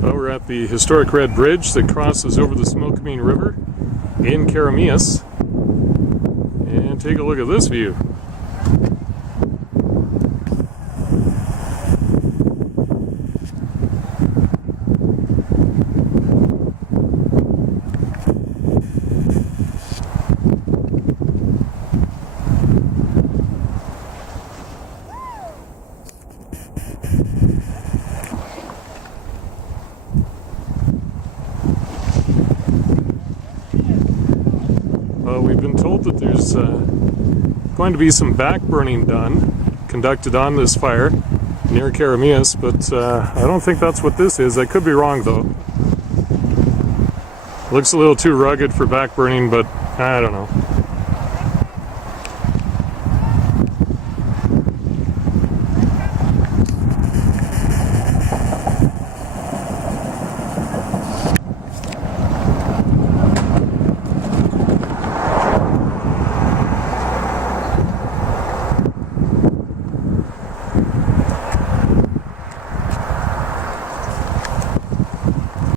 Well, we're at the historic red bridge that crosses over the Similkameen River in Keremeos. And take a look at this view. We've been told that there's going to be some back burning conducted on this fire near Keremeos, but I don't think that's what this is. I could be wrong though. Looks a little too rugged for back burning, but I don't know.